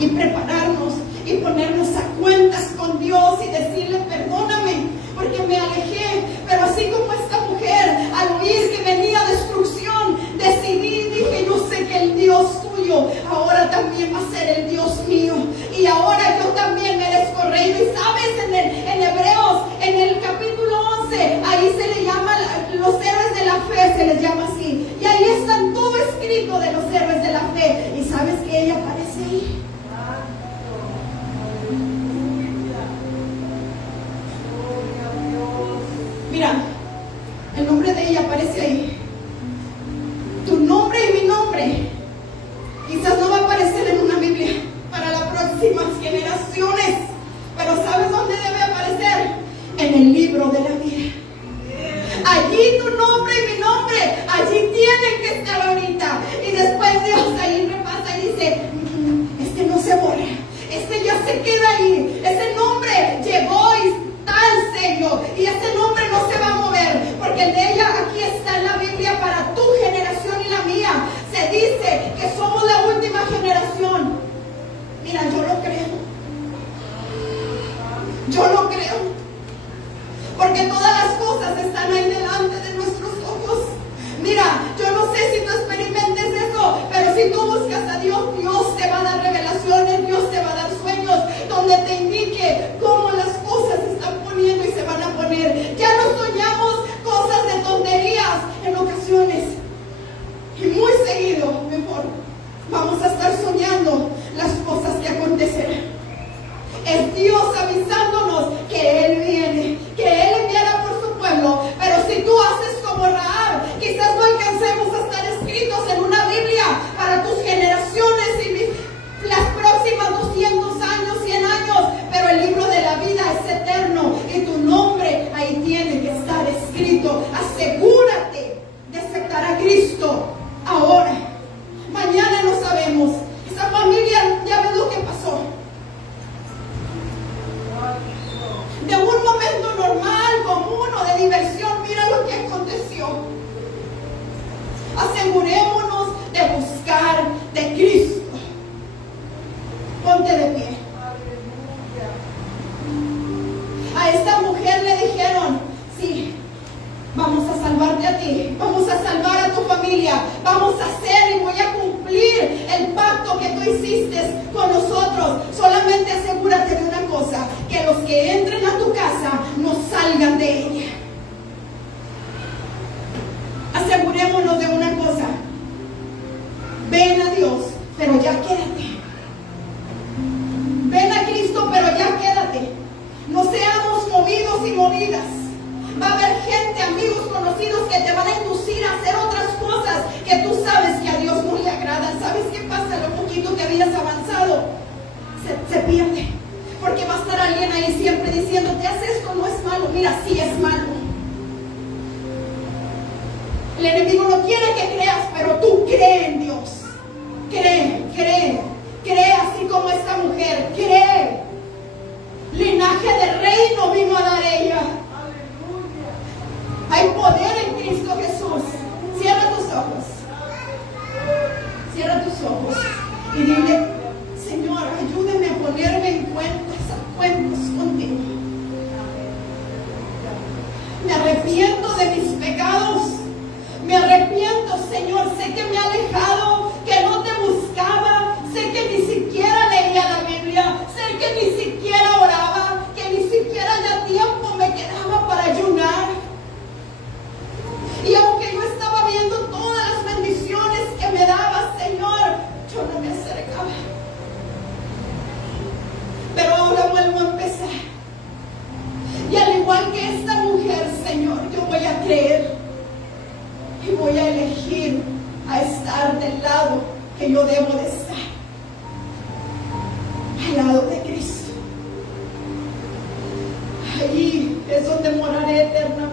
y prepararnos y ponernos a cuentas con Dios y decirle, perdóname porque me alejé. Pero así como esta mujer, al oír que venía destrucción, decidí, dije, yo sé que el Dios tuyo ahora también va a ser el Dios mío, y ahora yo también merezco reino. Y sabes, en Hebreos, en el capítulo 11, ahí se le llama los héroes de la fe, se les llama así, y ahí está todo escrito de los héroes de la fe. Y sabes que ella aparece ahí. Mira, el nombre de ella aparece ahí. Tu nombre y mi nombre quizás no va a aparecer en una Biblia para las próximas generaciones, pero ¿sabes dónde debe aparecer? En el libro de la vida. Allí tu nombre y mi nombre, allí tienen que estar ahorita. Y después Dios ahí repasa y dice, este no se borra, este ya se queda ahí, ese nombre llegó y está el sello, y ese nombre no se va a mover, porque el de ella aquí está en la Biblia para tu generación y la mía. Se dice que somos la última generación. Mira, yo lo creo. Yo lo creo. Porque todas las cosas están ahí delante de nuestros ojos. Mira, yo no sé si tú experimentes eso, pero si tú buscas a Dios, Dios te va a dar revelaciones, Dios te va a dar sueños, donde te indique cómo las cosas se están poniendo y se van a poner. Ya no soñamos cosas de tonterías en ocasiones. Y muy seguido, mejor, vamos a estar soñando las cosas que acontecerán. Es Dios avisándonos que Él viene, que Él enviará por su pueblo. Pero si tú haces como Rahab, quizás no alcancemos a estar escritos en una Biblia para tus generaciones y las próximas 200 años, 100 años, pero el libro de la vida es eterno y tu nombre ahí tiene que estar escrito. Asegúrate de aceptar a Cristo ahora. Mañana no sabemos. Esa familia, ya ves lo que pasó. vamos a hacer y voy a cumplir el pacto que tú hiciste con nosotros. Solamente asegúrate de una cosa, que los que entren a tu casa no salgan de ella. Asegurémonos de una cosa: ven a Dios, pero ya quédate. Ven a Cristo, pero ya quédate. No seamos movidos y movidas. Va a haber gente, amigos, conocidos, que te van a inducir a hacer otras cosas que tú sabes que a Dios no le agradan. ¿Sabes qué pasa? Lo poquito que habías avanzado se pierde, porque va a estar alguien ahí siempre diciéndote: haz esto, no es malo. Mira, sí es malo. El enemigo no quiere que creas, pero tú cree en Dios. Cree así como esta mujer, cree. Linaje de reino vino a dar ella. Hay poder en Cristo Jesús. Cierra tus ojos. Cierra tus ojos y dile: Señor, ayúdame a ponerme en cuentas contigo. Me arrepiento de mis pecados. Me arrepiento, Señor. Sé que me he alejado, que no te buscaba. Sé que ni siquiera leía la Biblia. Sé que ni siquiera oraba. Que ni siquiera ya tiempo me quedaba para ayunar. Y aunque yo estaba viendo todas las bendiciones que me dabas, Señor, yo no me acercaba. Pero ahora vuelvo a empezar. Y al igual que esta mujer, Señor, yo voy a creer. Y voy a elegir a estar del lado que yo debo de estar. Al lado de Cristo. Ahí es donde moraré eternamente.